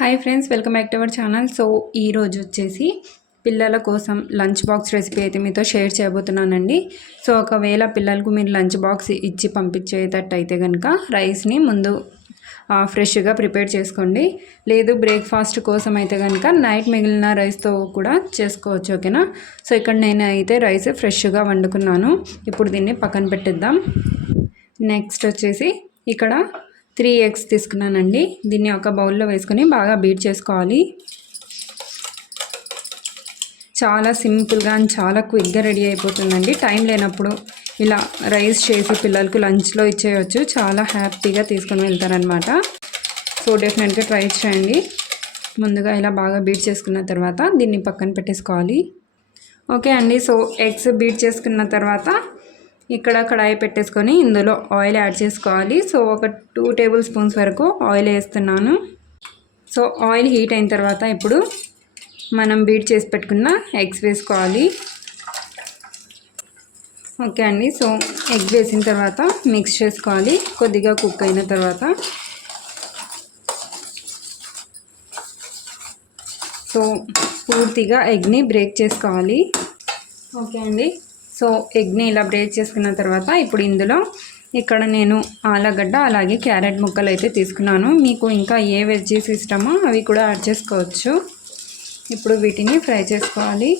Hi friends, welcome back to our channel. So ఈరోజు వచ్చేసి పిల్లల కోసం లంచ్ బాక్స్ రెసిపీ అయితే మీతో షేర్ చేయబోతున్నానండి. సో ఒకవేళ పిల్లలకు మీరు లంచ్ బాక్స్ ఇచ్చి పంపించేటట్టు అయితే కనుక రైస్ని ముందు ఫ్రెష్గా ప్రిపేర్ చేసుకోండి. లేదు బ్రేక్ఫాస్ట్ కోసం అయితే కనుక నైట్ మిగిలిన రైస్తో కూడా చేసుకోవచ్చు, ఓకేనా. సో ఇక్కడ నేను అయితే రైస్ ఫ్రెష్గా వండుకున్నాను. ఇప్పుడు దీన్ని పక్కన పెట్టేద్దాం. నెక్స్ట్ వచ్చేసి ఇక్కడ 3 eggs తీసుకున్నానండి. దీన్ని ఒక బౌల్లో వేసుకొని బాగా బీట్ చేసుకోవాలి. చాలా సింపుల్గా అండ్ చాలా క్విక్గా రెడీ అయిపోతుందండి. టైం లేనప్పుడు ఇలా రైస్ చేసి పిల్లలకు లంచ్లో ఇచ్చేయచ్చు. చాలా హ్యాపీగా తీసుకొని వెళ్తారనమాట. సో డెఫినెట్గా ట్రై చేయండి. ముందుగా ఇలా బాగా బీట్ చేసుకున్న తర్వాత దీన్ని పక్కన పెట్టేసుకోవాలి. ఓకే అండి. సో ఎగ్స్ బీట్ చేసుకున్న తర్వాత ఇక్కడ కడాయి పెట్టేసుకొని ఇందులో ఆయిల్ యాడ్ చేసుకోవాలి. సో ఒక 2 tablespoons వరకు ఆయిల్ వేస్తున్నాను. సో ఆయిల్ హీట్ అయిన తర్వాత ఇప్పుడు మనం బీట్ చేసి పెట్టుకున్న ఎగ్స్ వేసుకోవాలి. ఓకే అండి. సో ఎగ్ వేసిన తర్వాత మిక్స్ చేసుకోవాలి. కొద్దిగా కుక్ అయిన తర్వాత సో పూర్తిగా ఎగ్ని బ్రేక్ చేసుకోవాలి. ఓకే అండి. సో ఎగ్ని ఇలా బ్రేక్ చేసుకున్న తర్వాత ఇప్పుడు ఇందులో ఇక్కడ నేను ఆలుగడ్డ అలాగే క్యారెట్ ముక్కలు అయితే తీసుకున్నాను. మీకు ఇంకా ఏ వెజ్జీస్ ఇష్టమో అవి కూడా యాడ్ చేసుకోవచ్చు. ఇప్పుడు వీటిని ఫ్రై చేసుకోవాలి.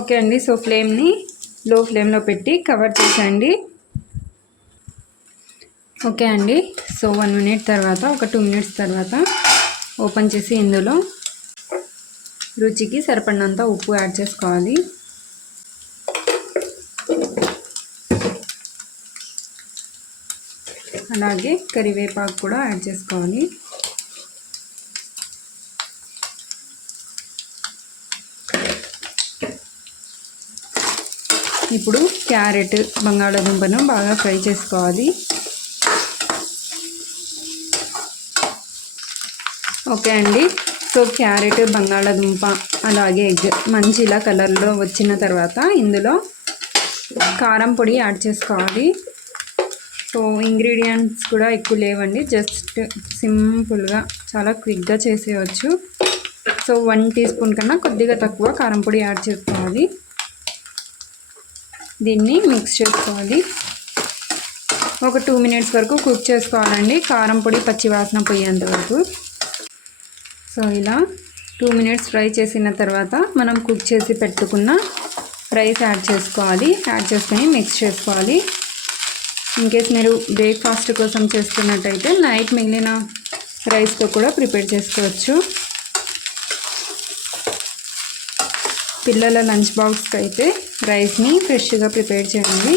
ఓకే అండి. సో ఫ్లేమ్ని లో ఫ్లేమ్లో పెట్టి కవర్ చేసేయండి. ఓకే అండి. సో 1 minute తర్వాత ఒక 2 minutes తర్వాత ఓపెన్ చేసి ఇందులో రుచికి సరిపడినంత ఉప్పు యాడ్ చేసుకోవాలి. అలాగే కరివేపాకు కూడా యాడ్ చేసుకోవాలి. ఇప్పుడు క్యారెట్ బంగాళాదుంపను బాగా ఫ్రై చేసుకోవాలి. ఓకే అండి. సో క్యారెట్ బంగాళాదుంప అలాగే ఎగ్ మంచి ఇలా కలర్లో వచ్చిన తర్వాత ఇందులో కారం పొడి యాడ్ చేసుకోవాలి. సో ఇంగ్రీడియంట్స్ కూడా ఎక్కువ లేవండి, జస్ట్ సింపుల్గా చాలా క్విక్గా చేసేయచ్చు. సో 1 teaspoon కన్నా కొద్దిగా తక్కువ కారం పొడి యాడ్ చేసుకోవాలి. దీన్ని మిక్స్ చేసుకోవాలి. ఒక 2 minutes వరకు కుక్ చేసుకోవాలండి, కారం పొడి పచ్చివాసన పోయేంత వరకు. సో ఇలా 2 minutes ఫ్రై చేసిన తర్వాత మనం కుక్ చేసి పెట్టుకున్న రైస్ యాడ్ చేసుకోవాలి. యాడ్ చేసుకొని మిక్స్ చేసుకోవాలి. ఇన్కేస్ మీరు బ్రేక్ఫాస్ట్ కోసం చేస్తున్నట్టయితే నైట్ మిగిలిన రైస్తో కూడా ప్రిపేర్ చేసుకోవచ్చు. పిల్లల లంచ్ బాక్స్కి అయితే రైస్ని ఫ్రెష్గా ప్రిపేర్ చేయండి.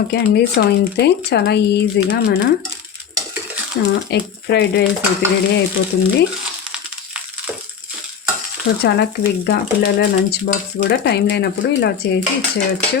ఓకే అండి. సో ఇంతే, చాలా ఈజీగా మన ఎగ్ ఫ్రైడ్ రైస్ అయితే రెడీ అయిపోతుంది. సో చాలా క్విక్గా పిల్లల లంచ్ బాక్స్ కూడా టైం లేనప్పుడు ఇలా చేసి ఇచ్చేయచ్చు.